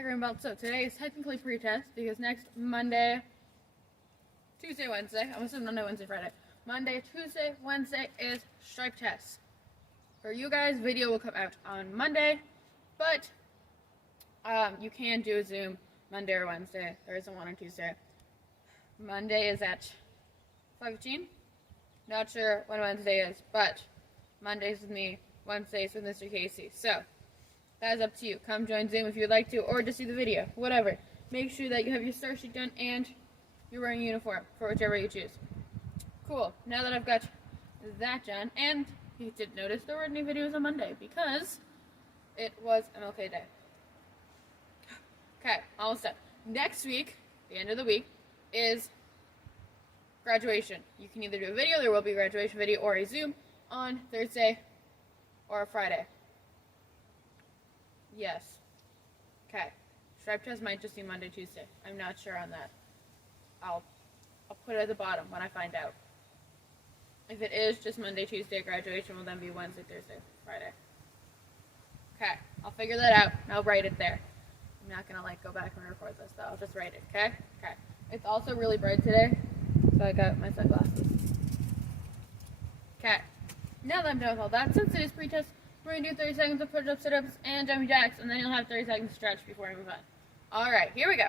Hi, Greenbelt. So today is technically pre-test because next Monday, Tuesday, Wednesday, I'm assuming Monday, Wednesday, Friday. Monday, Tuesday, Wednesday is stripe test. For you guys, video will come out on Monday, but you can do a Zoom Monday or Wednesday. There isn't one on Tuesday. Monday is at 5:15. Not sure when Wednesday is, but Monday's with me, Wednesday's with Mr. Casey. So that is up to you. Come join Zoom if you would like to, or just see the video, whatever. Make sure that you have your star sheet done and you're wearing a uniform for whichever you choose. Cool. Now that I've got that done, and you did notice there weren't any videos on Monday because it was MLK Day. Okay, almost done. Next week, the end of the week, is graduation. You can either do a video, there will be a graduation video, or a Zoom on Thursday or Friday. Yes. Okay. Stripe test might just be Monday, Tuesday. I'm not sure on that. I'll put it at the bottom when I find out. If it is just Monday, Tuesday, graduation will then be Wednesday, Thursday, Friday. Okay. I'll figure that out and I'll write it there. I'm not gonna go back and record this though. I'll just write it, okay? Okay. It's also really bright today, so I got my sunglasses. Okay. Now that I'm done with all that, since it is pre-test, we're going to do 30 seconds of push-ups, sit-ups, and jumping jacks, and then you'll have 30 seconds to stretch before we move on. Alright, here we go.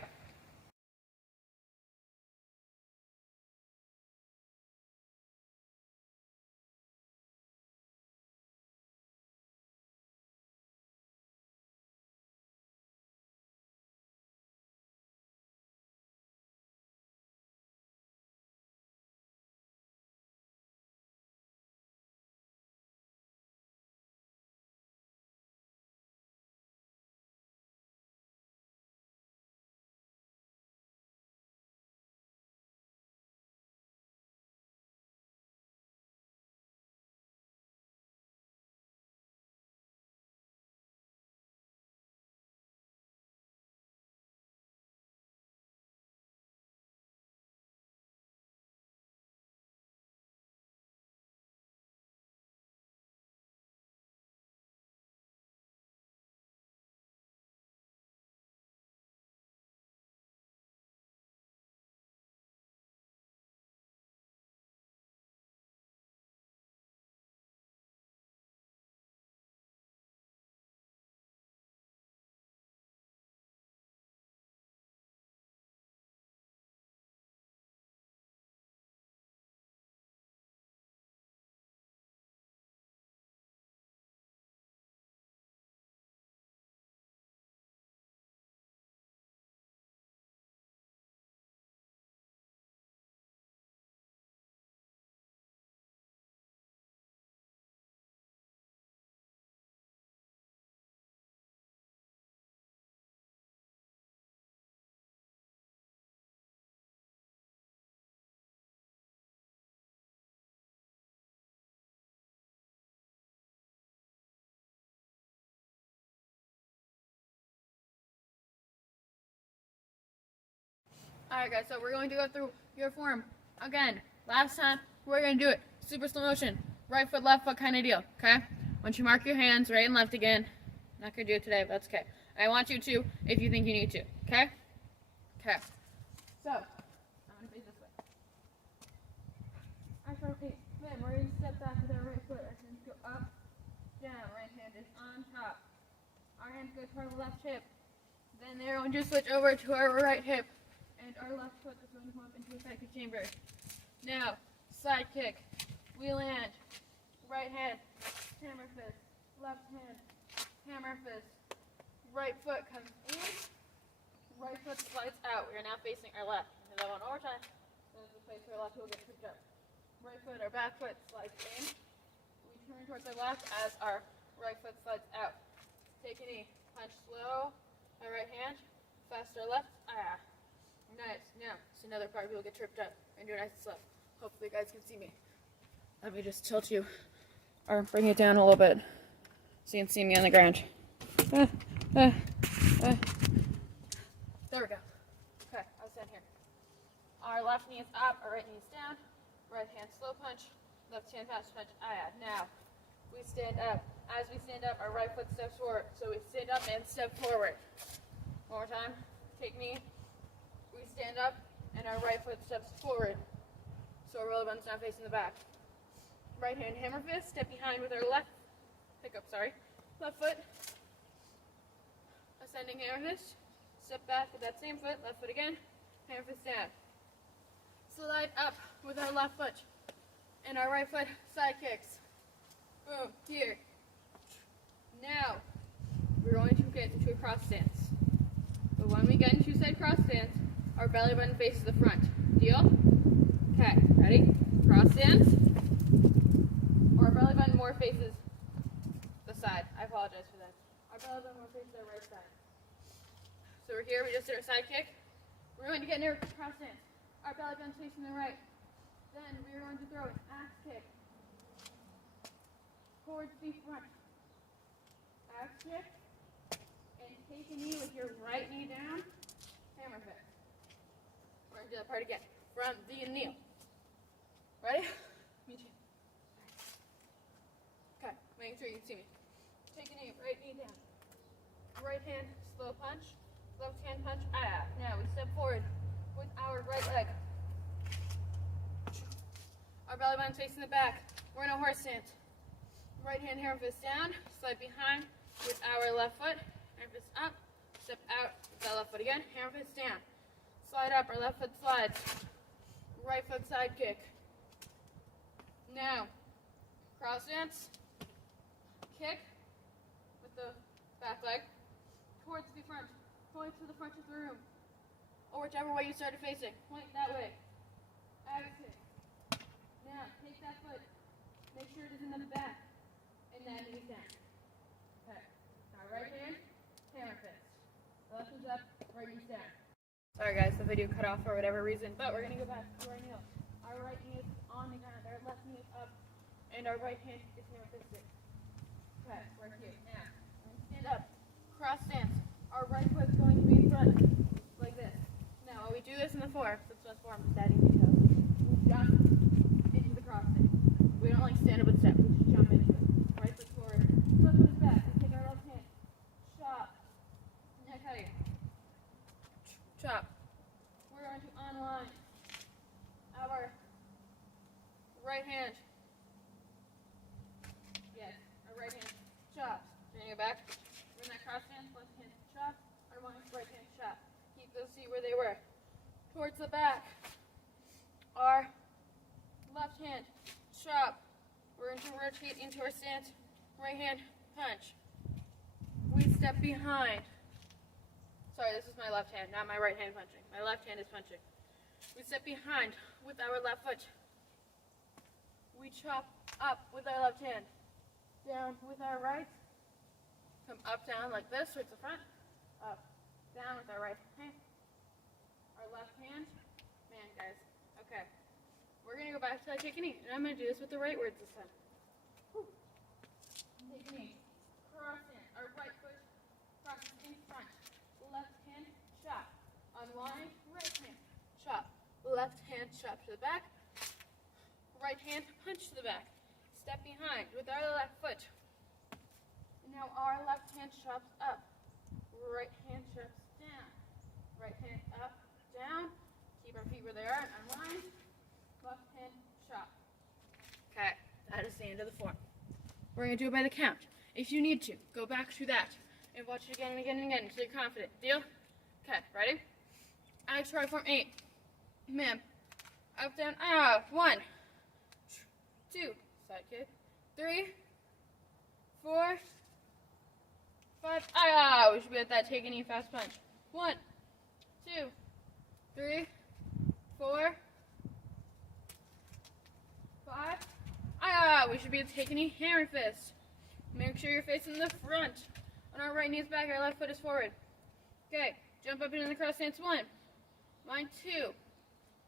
Alright guys, so we're going to go through your form again. Last time, we're going to do it super slow motion, right foot, left foot kind of deal, okay? Once you mark your hands, right and left again. I'm not going to do it today, but that's okay. I want you to if you think you need to, okay? Okay. So, I'm going to face this way. Actually, okay, then we're going to step back with our right foot. Our hands go up, down. Right hand is on top. Our hands go to our left hip. Then they're going to switch over to our right hip. And our left foot is going to come up into a cyclic chamber. Now, side kick, wheel hand, right hand, hammer fist, left hand, hammer fist. Right foot comes in, right foot slides out. We are now facing our left. Do that one more time. This is the place where our left will get tripped up. Right foot or back foot slides in. We turn towards our left as our right foot slides out. Take a knee, punch slow, our right hand, faster left, Nice. Now, it's another part people get tripped up and do nice and slow. Hopefully you guys can see me. Let me just tilt you or bring it down a little bit so you can see me on the ground. There we go. Okay, I'll stand here. Our left knee is up, our right knee is down. Right hand slow punch, left hand fast punch. Now, we stand up. As we stand up, our right foot steps forward. So we stand up and step forward. One more time. Take knee. We stand up, and our right foot steps forward. So our belly button's not facing the back. Right hand hammer fist. Step behind with our left foot. Ascending hammer fist. Step back with that same foot. Left foot again. Hammer fist down. Slide up with our left foot. And our right foot side kicks. Boom. Here. Now, we're going to get into a cross stance. But when we get into said cross stance, our belly button faces the front. Deal? Okay, ready? Cross stance. Or our belly button more faces the side. I apologize for that. Our belly button more faces the right side. So we're here, we just did our side kick. We're going to get into a cross stance. Our belly button's facing the right. Then we're going to throw an axe kick towards the front. Axe kick. And take a knee with your right knee down. Hammer fist. We're going to do that part again. From the kneel. Ready? Me too. Okay, making sure you can see me. Take a knee, right knee down. Right hand, slow punch. Left hand punch. Now we step forward with our right leg. Our belly button's facing the back. We're in a horse stance. Right hand hammer fist down. Slide behind with our left foot. Hammer fist up. Step out with that left foot again. Hammer fist down. Slide up. Our left foot slides. Right foot side kick. Now, cross stance. Kick with the back leg towards the front. Point to the front of the room. Or whichever way you started facing. Point that way. Axe kick. Now, take that foot. Make sure it is in the back. And then knees down. Okay. Now, right hand, hammer fist. Left is up, right knee's down. Sorry guys, the video cut off for whatever reason, but we're going to go back to our kneel. Our right knee is on the ground, our left knee is up, and our right hand is hammer fisted. Okay, we're here. Now, we're going to stand up. Cross stance. Our right foot is going to be in front, like this. Now, while we do this in the form, since that's form, I'm adding details, we jump into the cross stance. We don't like stand up and step, we just jump into it. Right foot forward, left foot is back. We take our left hand, chop, neck height, chop. We're going to unline our right hand. Yes, our right hand chops. Bring it back. We're in that cross stance, left hand chop, our right hand chop. Keep those feet where they were. Towards the back. Our left hand chop. We're going to rotate into our stance. Right hand punch. We step behind. Sorry, this is my left hand, not my right hand punching. My left hand is punching. We step behind with our left foot. We chop up with our left hand. Down with our right. Come up, down like this towards the front. Up, down with our right hand. Our left hand. Man, guys. Okay. We're going to go back to that take a knee. And I'm going to do this with the right words this time. Whew. Take a knee. Cross in. Our right foot crosses in front. Left hand chop. Unwind. Right hand chop. Left hand chop to the back. Right hand punch to the back. Step behind with our left foot. Now our left hand chops up. Right hand chops down. Right hand up, down. Keep our feet where they are and unwind. Left hand chop. Okay, that is the end of the form. We're going to do it by the count. If you need to, go back to that and watch it again and again and again until you're confident. Deal? Okay, ready? I try form 8. Ma'am. Up, down, 1, 2, side kick, 3, 4, 5, we should be at that take a knee fast punch. 1, 2, 3, 4, 5, we should be at take a knee hammer fist. Make sure you're facing the front. On our right knee is back, our left foot is forward. Okay, jump up into the cross stance. 1, line 2,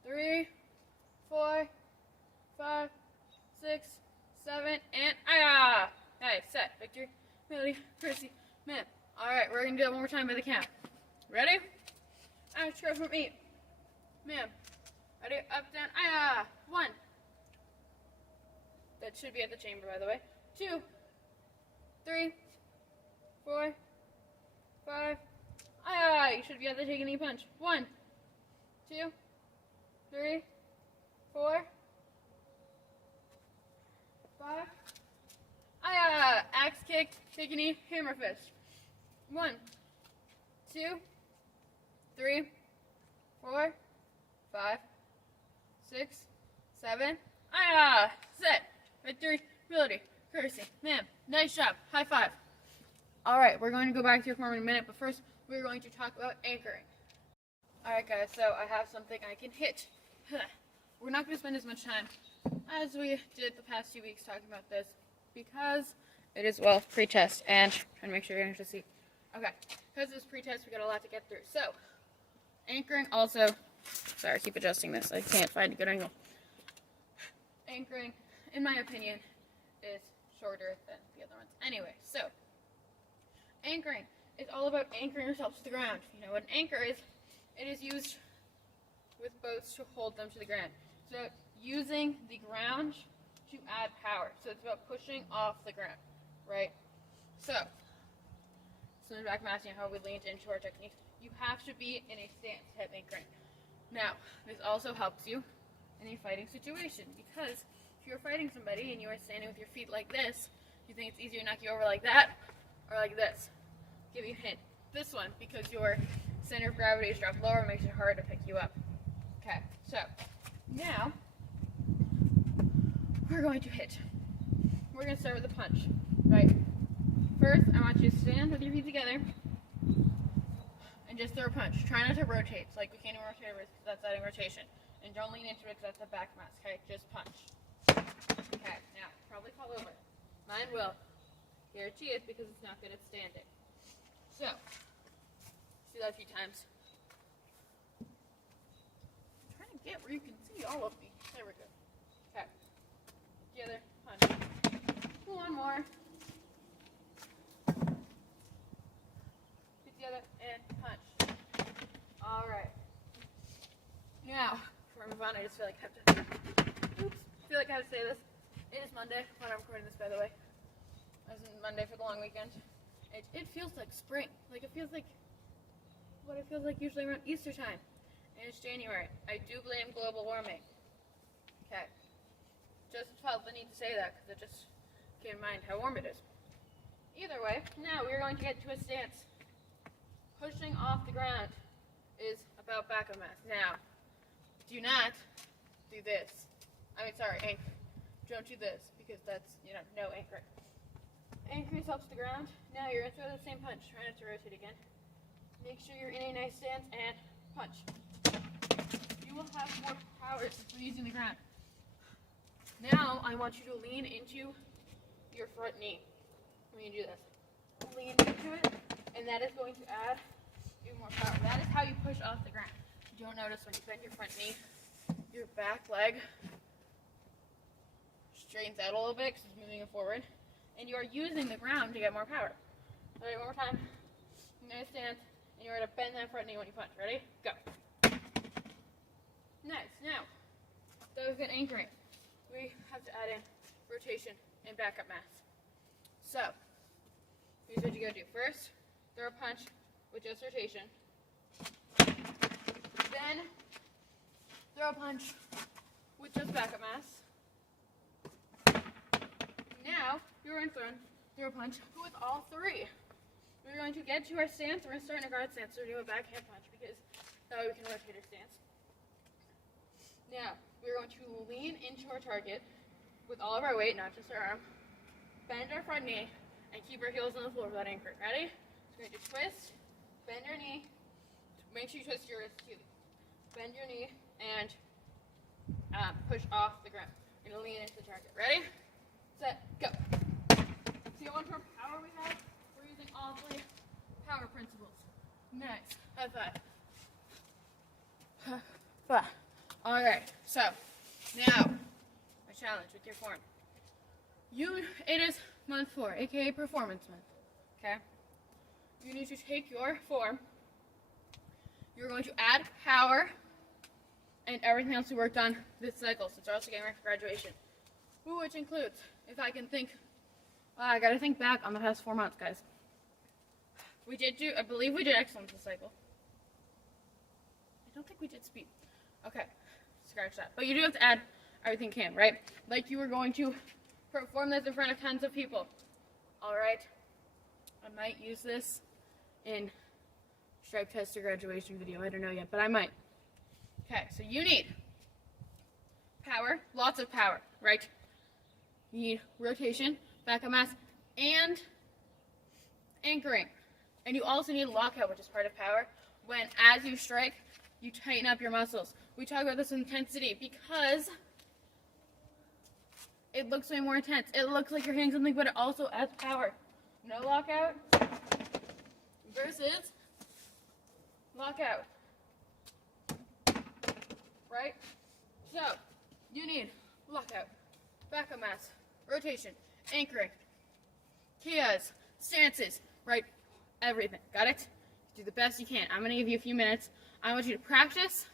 3, 4, 5, 6, 7, and Hey, set, victory, Millie, Chrissy, ma'am. Alright, we're going to do it one more time by the count. Ready? I try from 8. Ma'am. Ready? Up, down, 1. That should be at the chamber, by the way. 2, 3, 4, 5, you together, take a knee punch. 1, 2, 3, 4, 5. Axe kick, take a knee, hammer fist. 1, 2, 3, 4, 5, 6, 7. Set. Victory, ability, courtesy. Ma'am, nice job. High five. Alright, we're going to go back to your form in a minute, but first we're going to talk about anchoring. Alright guys, so I have something I can hit. We're not going to spend as much time as we did the past 2 weeks talking about this because it is, well, pre-test and trying to make sure you're going to see. Okay, because it's pre-test, we got a lot to get through. So, anchoring also, sorry, I keep adjusting this. I can't find a good angle. Anchoring, in my opinion, is shorter than the other ones. Anyway, so, anchoring is all about anchoring yourself to the ground. You know what an anchor is? It is used with boats to hold them to the ground. So using the ground to add power. So it's about pushing off the ground, right? So in the back, I'm asking how we leaned into our techniques. You have to be in a stance to have anchoring. Now, this also helps you in a fighting situation because if you're fighting somebody and you are standing with your feet like this, you think it's easier to knock you over like that or like this. Give you a hint. This one, because your center of gravity is dropped lower, makes it hard to pick you up. Okay, so now we're going to hit. We're going to start with a punch, right? First, I want you to stand with your feet together and just throw a punch. Try not to rotate. It's like we can't even rotate our wrists because that's adding rotation. And don't lean into it because that's a back mask, okay? Just punch. Okay, now, probably fall over. Mine will. Guarantee it because it's not good at standing. So, do that a few times. I'm trying to get where you can see all of me. There we go. Okay. Together, punch. One more. Together and punch. Alright. Now, before I move on, I just feel like I have to. Oops. I feel like I have to say this. It is Monday when I'm recording this, by the way. As in Monday for the long weekend. It feels like spring. Like, it feels like what it feels like usually around Easter time. And it's January. I do blame global warming. Okay. Just felt the need to say that because it just came to mind how warm it is. Either way, now we're going to get to a stance. Pushing off the ground is about back of mass. Now, do not do this. Anchor. Don't do this because that's, no anchoring. Anchor yourself to the ground. Now you're going to throw the same punch. Try not to rotate again. Make sure you're in a nice stance and punch. You will have more power since we're using the ground. Now I want you to lean into your front knee. When you do this, lean into it, and that is going to add even more power. That is how you push off the ground. You don't notice when you bend your front knee, your back leg straightens out a little bit because it's moving it forward. And you are using the ground to get more power. All right, one more time. Nice stance, and you're going to bend that front knee when you punch. Ready? Go. Nice. Now, that was good anchoring. We have to add in rotation and backup mass. So, here's what you gotta do. First, throw a punch with just rotation. Then, throw a punch with just backup mass. Now, you're going to throw a punch with all three. We're going to get to our stance. We're going to start in a guard stance. So we're going to do a backhand punch because that way we can rotate our stance. Now, we're going to lean into our target with all of our weight, not just our arm. Bend our front knee and keep our heels on the floor without anchoring. Ready? So we're going to twist, bend your knee. Make sure you twist your wrist too. Bend your knee and push off the ground. You're going to lean into the target. Ready? Set, go. See how much more power we have? We're using all three power principles. Nice. High five. Alright, so now a challenge with your form. It is month 4, aka performance month. Okay? You need to take your form. You're going to add power and everything else we worked on this cycle since we're also getting ready for graduation. Which includes, if I can think, I gotta think back on the past 4 months, guys. I believe we did excellence this cycle. don't think we did speed. Okay, scratch that. But you do have to add everything you can, right? Like you were going to perform this in front of tons of people. All right. I might use this in stripe test or graduation video. I don't know yet, but I might. Okay, so you need power, lots of power, right? You need rotation, backup mass, and anchoring. And you also need lockout, which is part of power. When, as you strike, you tighten up your muscles. We talk about this intensity because it looks way more intense. It looks like you're hitting something, but it also adds power. No lockout versus lockout. Right? So, you need lockout, backup mass, rotation, anchoring, Kias, stances, right? Everything. Got it? Do the best you can. I'm going to give you a few minutes. I want you to practice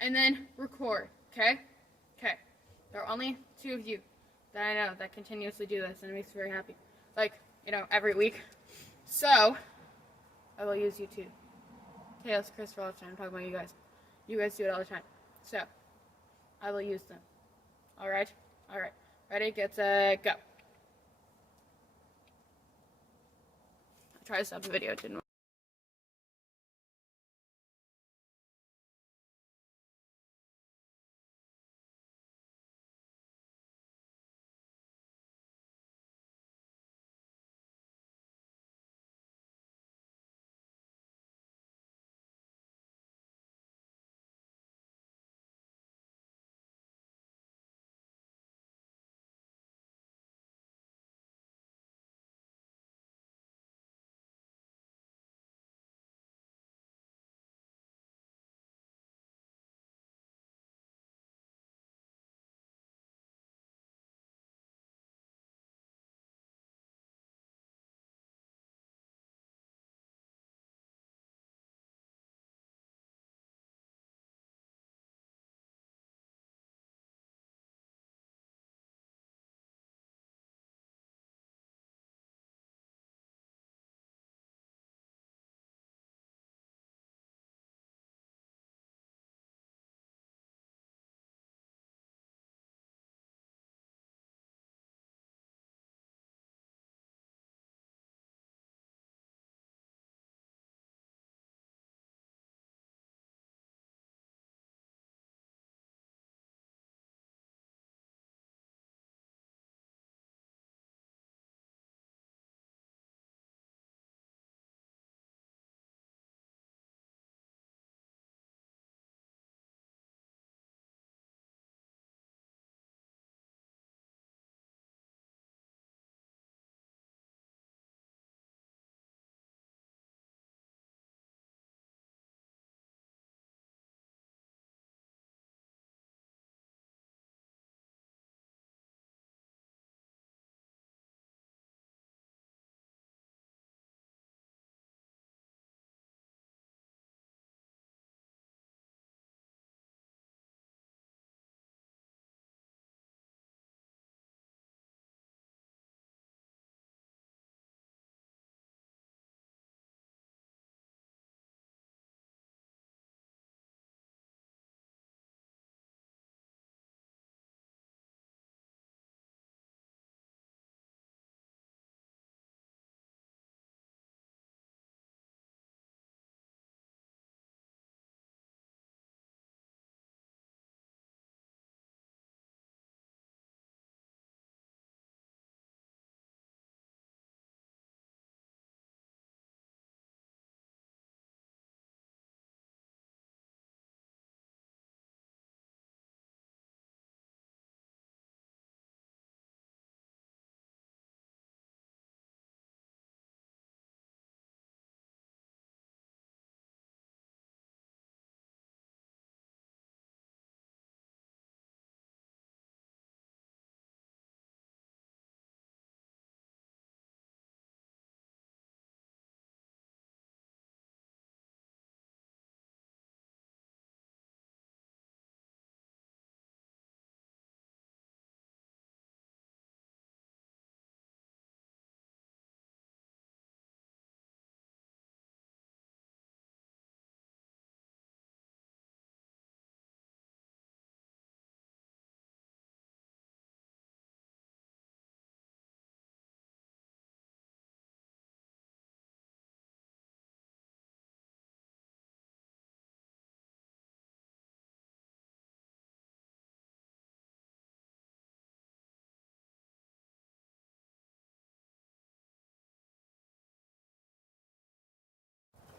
and then record. Okay? Okay. There are only 2 of you that I know that continuously do this, and it makes me very happy. Like, you know, every week. So, I will use you too. Chaos, Christopher, all the time. I'm talking about you guys. You guys do it all the time. So, I will use them. Alright? Alright. Ready? Get set, go. I tried to stop the video, it didn't work.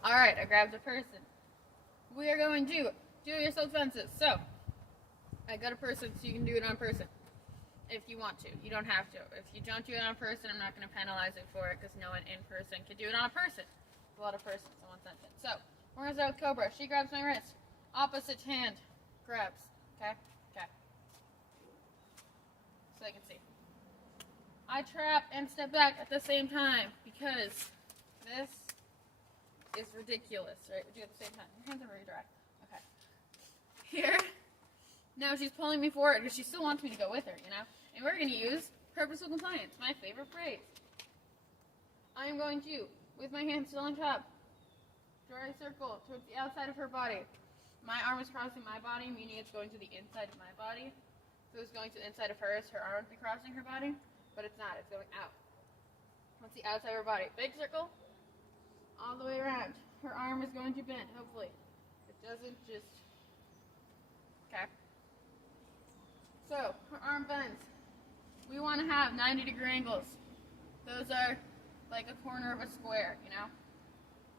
Alright, I grabbed a person. We are going to do your self-defenses. So, I got a person, so you can do it on person. If you want to. You don't have to. If you don't do it on person, I'm not going to penalize it for it, because no one in person can do it on a person. It's a lot of persons in one sentence. So, we're going to start with Cobra. She grabs my wrist. Opposite hand grabs. Okay? Okay. So I can see. I trap and step back at the same time, because this is ridiculous, right? We do it at the same time. Your hands are very dry. Okay. Here. Now she's pulling me forward because she still wants me to go with her, you know? And we're going to use purposeful compliance, my favorite phrase. I am going to, with my hand still on top, draw a circle towards the outside of her body. My arm is crossing my body, meaning it's going to the inside of my body. If it was going to the inside of hers, her arm would be crossing her body, but it's not. It's going out. That's the outside of her body. Big circle, all the way around. Her arm is going to bend, hopefully. It doesn't just... Okay. So, her arm bends. We want to have 90-degree angles. Those are like a corner of a square, you know?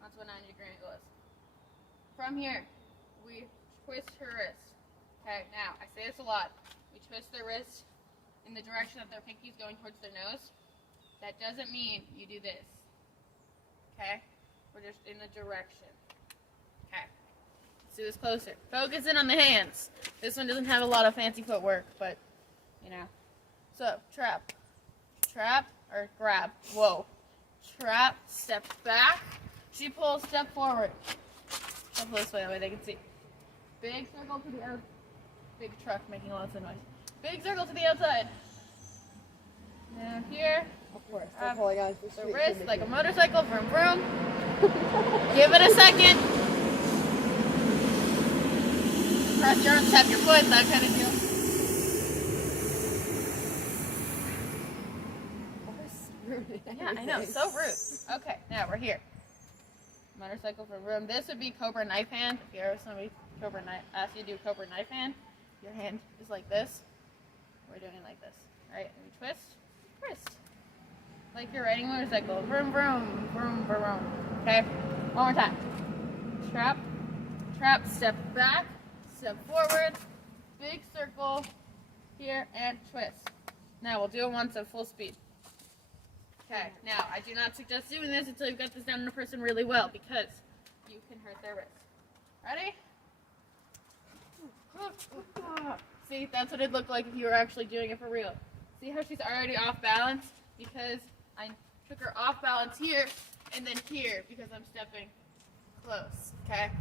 That's what 90-degree angle is. From here, we twist her wrist. Okay, now, I say this a lot. We twist their wrist in the direction that their pinky is going towards their nose. That doesn't mean you do this. Okay? We're just in the direction. Okay. Let's do this closer. Focus in on the hands. This one doesn't have a lot of fancy footwork, but, you know. So, trap. Trap, or grab. Whoa. Trap, step back. She pulls, step forward. I'll pull this way, that way they can see. Big circle to the outside. Big truck making lots of noise. Big circle to the outside. Now here. Of course, that's all I got. The wrist, like a motorcycle, vroom vroom. Give it a second. Cross your arms, tap your foot, that kind of deal. Yeah, I know, so rude. Okay, now we're here. Motorcycle from room. This would be Cobra knife hand. If you ever somebody Cobra knife ask you to do Cobra knife hand, your hand is like this. We're doing it like this. Alright, and we twist, twist. Like you're riding a motorcycle. Vroom vroom, vroom vroom. Okay? One more time. Trap, trap, step back, step forward, big circle, here, and twist. Now we'll do it once at full speed. Okay, now I do not suggest doing this until you've got this down in a person really well, because you can hurt their wrist. Ready? See, that's what it'd look like if you were actually doing it for real. See how she's already off balance? Because I took her off balance here, and then here, because I'm stepping close, okay?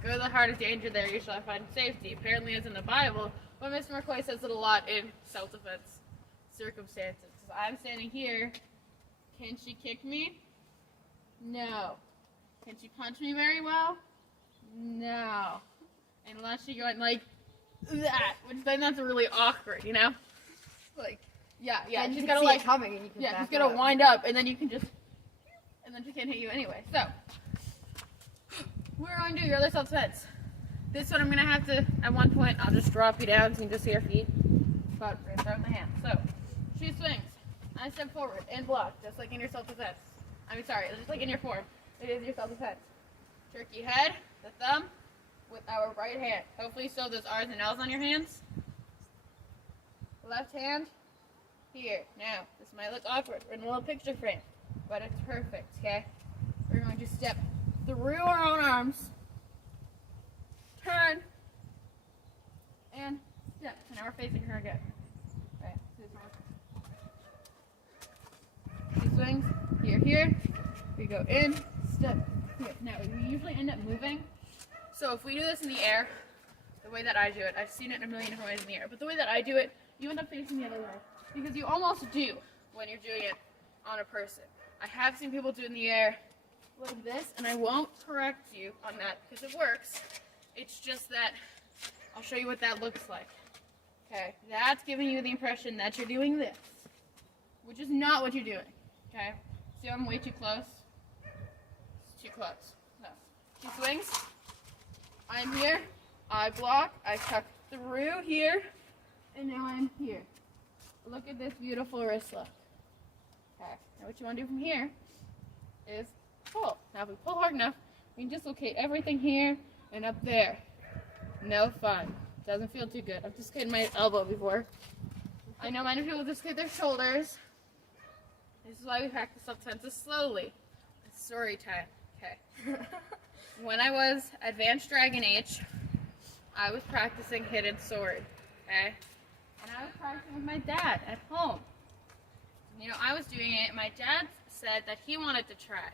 Go to the heart of danger there, you shall find safety. Apparently it's in the Bible, but Mr. McCoy says it a lot in self-defense circumstances. So I'm standing here. Can she kick me? No. Can she punch me very well? No. Unless she going like that, which then that's really awkward, you know? Like, yeah, and she's gotta like coming, and you can she's gotta wind up, and then you can just, and then she can't hit you anyway. So, we're going to do your other self-defense. This one I'm gonna have to, at one point, I'll just drop you down so you can just see her feet. But we're gonna start with the hand. So, she swings. I step forward and block, just like in your self-defense. Just like in your form. It is your self-defense. Turkey head, the thumb, with our right hand. Hopefully so there's R's and L's on your hands. Left hand, here. Now, this might look awkward. We're in a little picture frame, but it's perfect, okay? We're going to step through our own arms, turn, and step. So now we're facing her again. Right, she swings, here, we go in, step, here. Now, we usually end up moving, so if we do this in the air, the way that I do it, I've seen it in a million different ways in the air, but the way that I do it, you end up facing the other way, because you almost do when you're doing it on a person. I have seen people do it in the air like this, and I won't correct you on that, because it works. It's just that, I'll show you what that looks like. Okay, that's giving you the impression that you're doing this, which is not what you're doing. Okay, see I'm way too close? It's too close. No. She swings. I'm here. I block. I tuck through here. And now I'm here. Look at this beautiful wrist look. Okay, now what you want to do from here is pull. Now if we pull hard enough, You can dislocate everything here and up there. No fun. Doesn't feel too good. I've dislocated my elbow before. I know many people dislocate their shoulders. This is why we practice self-defense slowly. It's story time. Okay. When I was Advanced Dragon Age, I was practicing Hidden Sword. Okay? And I was practicing with my dad at home. You know, I was doing it, and my dad said that he wanted to try.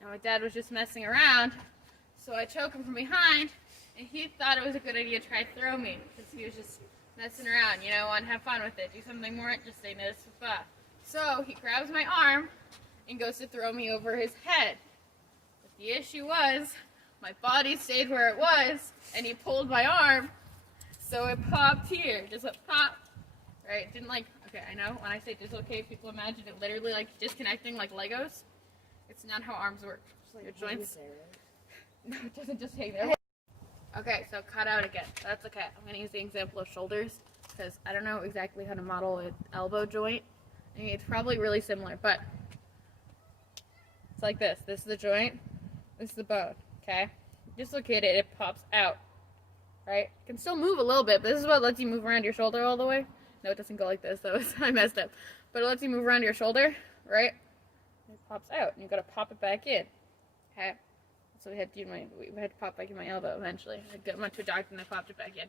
Now, my dad was just messing around, so I choked him from behind, and he thought it was a good idea to try to throw me, because he was just messing around, you know, and have fun with it, do something more interesting. So he grabs my arm and goes to throw me over his head. But the issue was, my body stayed where it was, and he pulled my arm, so it popped here. Just went pop, right? It didn't like, okay, I know when I say dislocate, people imagine it literally like disconnecting like Legos. It's not how arms work. Like your joints. No, it doesn't just hang there. Okay, so cut out again. That's okay. I'm going to use the example of shoulders because I don't know exactly how to model an elbow joint. I mean, it's probably really similar, but it's like this. This is the joint. This is the bone. Okay? Dislocate it, it pops out. Right? It can still move a little bit, but this is what lets you move around your shoulder all the way. No, it doesn't go like this, though. I messed up. But it lets you move around your shoulder, right? It pops out, and you've got to pop it back in. Okay? So we had to pop back in my elbow eventually. I went to a doctor and I popped it back in.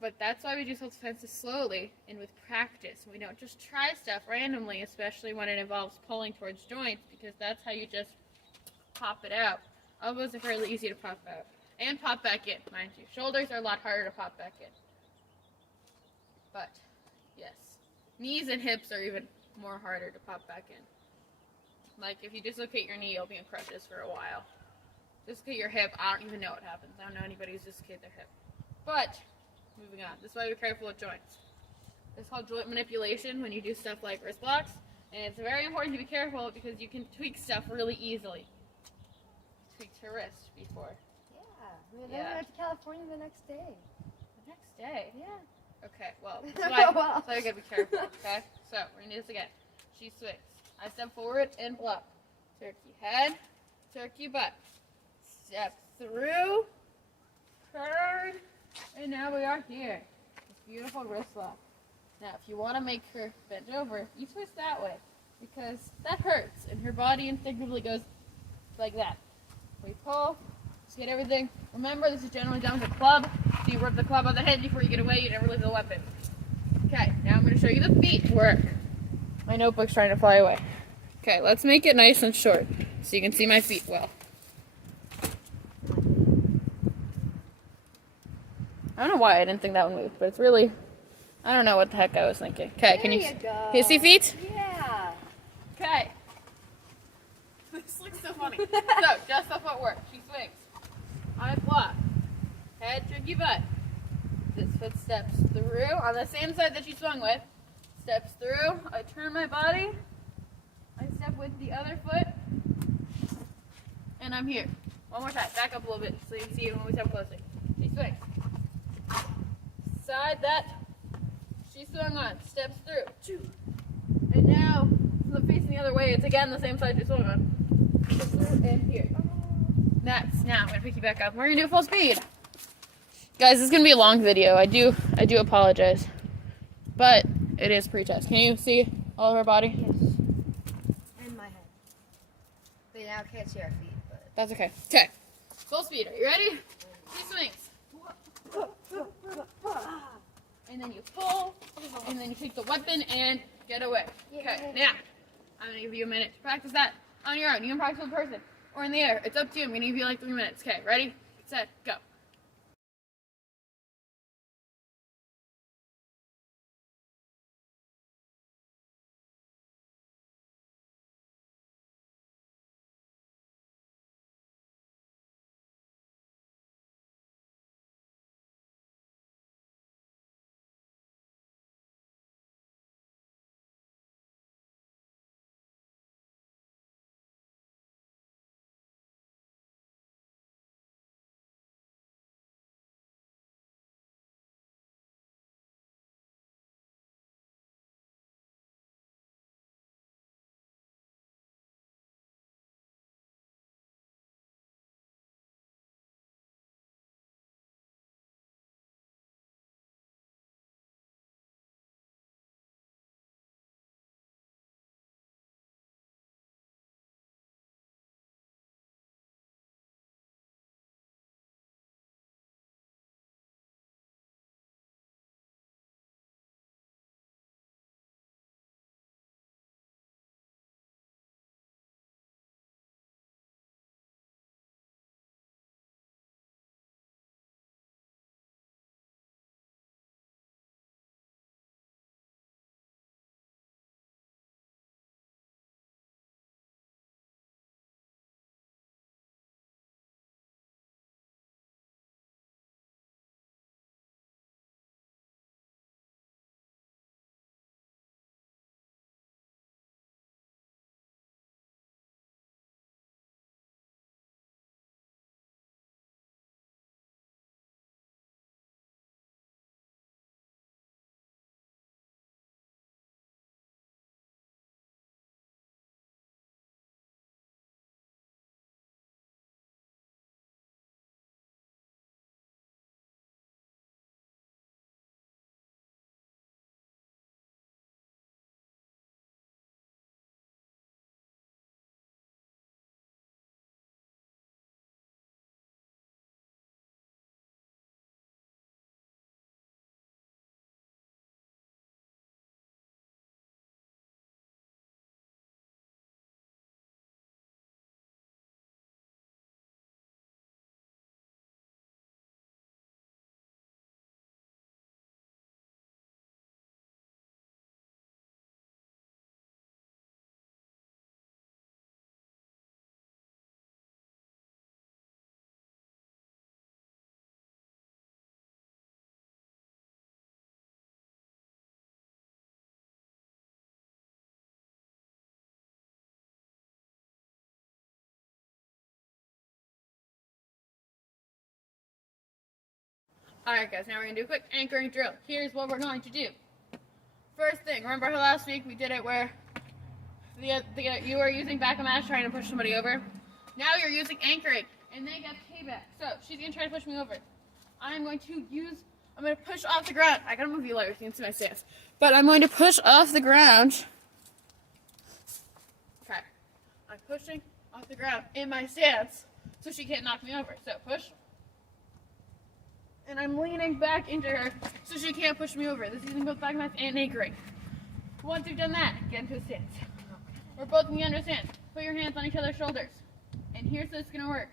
But that's why we do self-defense slowly and with practice. We don't just try stuff randomly, especially when it involves pulling towards joints, because that's how you just pop it out. Elbows are fairly easy to pop out. And pop back in, mind you. Shoulders are a lot harder to pop back in. But, yes. Knees and hips are even more harder to pop back in. Like, if you dislocate your knee, you'll be in crutches for a while. Dislocate your hip, I don't even know what happens. I don't know anybody who's dislocated their hip. But, moving on. This is why we're careful with joints. It's called joint manipulation when you do stuff like wrist blocks. And it's very important to be careful because you can tweak stuff really easily. I tweaked her wrist before. We went to California the next day. The next day? Yeah. Okay, well, that's why you gotta be careful, okay? So, we're gonna do this again. She swings. I step forward and block. Turkey head, turkey butt. Step through, turn, and now we are here. This beautiful wrist lock. Now, if you want to make her bend over, you twist that way, because that hurts, and her body instinctively goes like that. We pull, just get everything. Remember, this is generally done with a club, so you rip the club on the head before you get away, you never lose the weapon. Okay, now I'm going to show you the feet work. My notebook's trying to fly away. Okay, let's make it nice and short, so you can see my feet well. I don't know why I didn't think that would move, but it's really, I don't know what the heck I was thinking. Okay, can you see feet? Yeah. Okay. This looks so funny. So, just the footwork. She swings. I block. Head, turkey butt. This foot steps through on the same side that she swung with. Steps through. I turn my body. I step with the other foot. And I'm here. One more time. Back up a little bit so you can see it when we step closer. She swings. Side that she swung on. Steps through. And now, I'm facing the other way. It's again the same side she swung on. Steps through and here. Now I'm going to pick you back up. We're going to do full speed. Guys, this is going to be a long video. I do apologize. But it is pre-test. Can you see all of our body? Yes. And my head. They now can't see our feet, but... That's okay. Okay. Full speed. Are you ready? She swings. And then you pull. And then you take the weapon and get away. Okay. Now, I'm going to give you a minute to practice that on your own. You can practice with a person or in the air. It's up to you. I'm going to give you like 3 minutes. Okay. Ready? Set. Go. Alright guys, now we're going to do a quick anchoring drill. Here's what we're going to do. First thing, remember how last week we did it where you were using back of mash trying to push somebody over? Now you're using anchoring, and they get payback. So she's going to try to push me over. I'm going to push off the ground. I gotta move you lower so you can see my stance. But I'm going to push off the ground. Okay. I'm pushing off the ground in my stance so she can't knock me over. So push. And I'm leaning back into her so she can't push me over. This is using both back mash and anchoring. Once you've done that, get into a stance. We're both going to understand. Put your hands on each other's shoulders. And here's how it's going to work.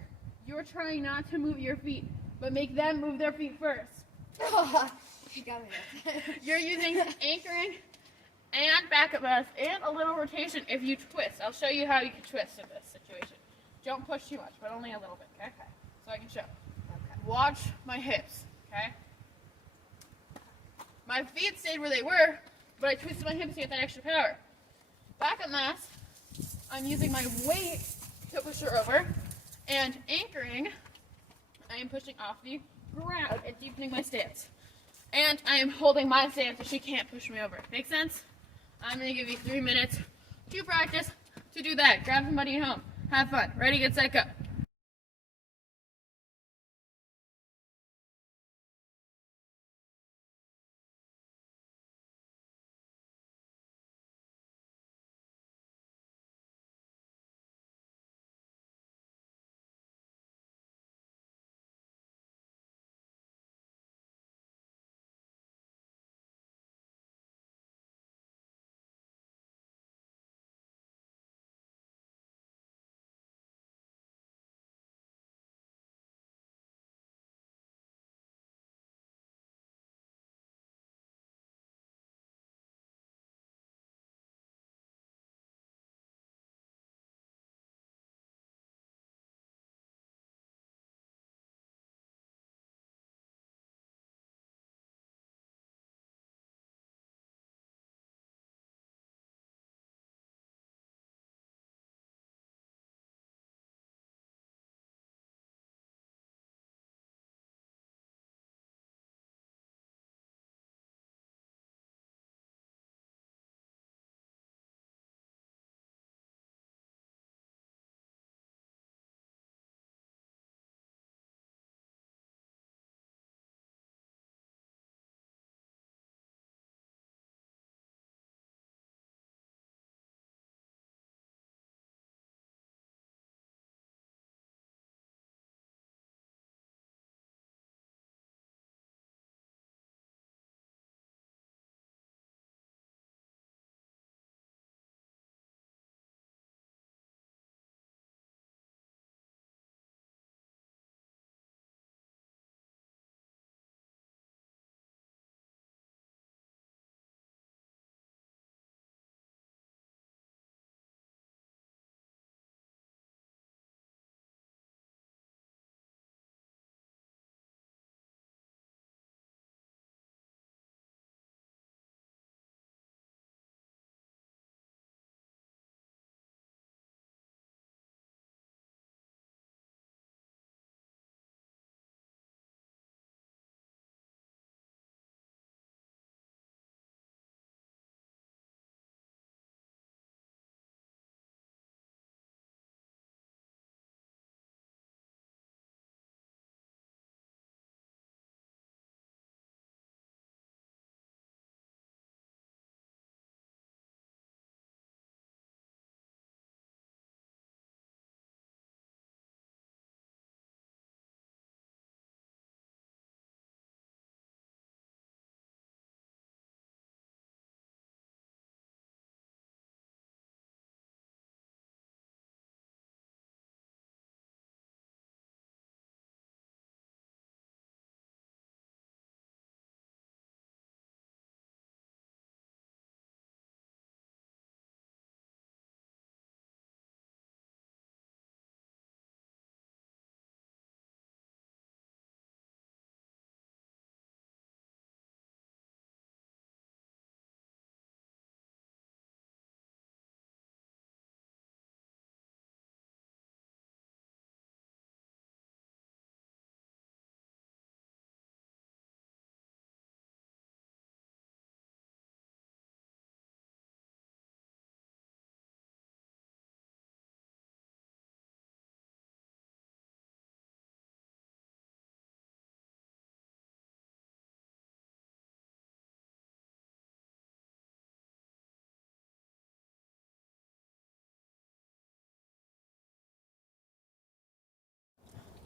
You're trying not to move your feet, but make them move their feet first. You got me. You're using anchoring and backup mash and a little rotation if you twist. I'll show you how you can twist in this situation. Don't push too much, but only a little bit, okay? So I can show. Okay. Watch my hips, okay? My feet stayed where they were, but I twisted my hips to get that extra power. Backup mash, I'm using my weight to push her over, and anchoring, I am pushing off the ground and deepening my stance. And I am holding my stance so she can't push me over. Make sense? I'm going to give you 3 minutes to practice to do that. Grab somebody at home. Have fun. Ready, get set, go.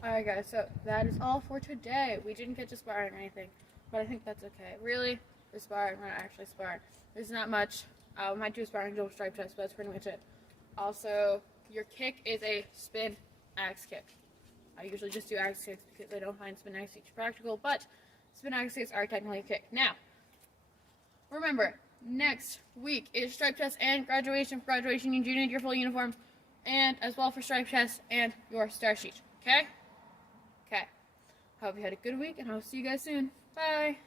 Alright guys, so that is all for today. We didn't get to sparring or anything, but I think that's okay. Really, we're sparring, we're not actually sparring. There's not much. We might do a sparring dual stripe test, but that's pretty much it. Also, your kick is a spin axe kick. I usually just do axe kicks because I don't find spin axe kicks practical, but spin axe kicks are technically a kick. Now, remember, next week is stripe test and graduation. For graduation, you do need your full uniform, and as well for stripe test and your star sheet. Okay? Okay. Hope you had a good week, and I'll see you guys soon. Bye!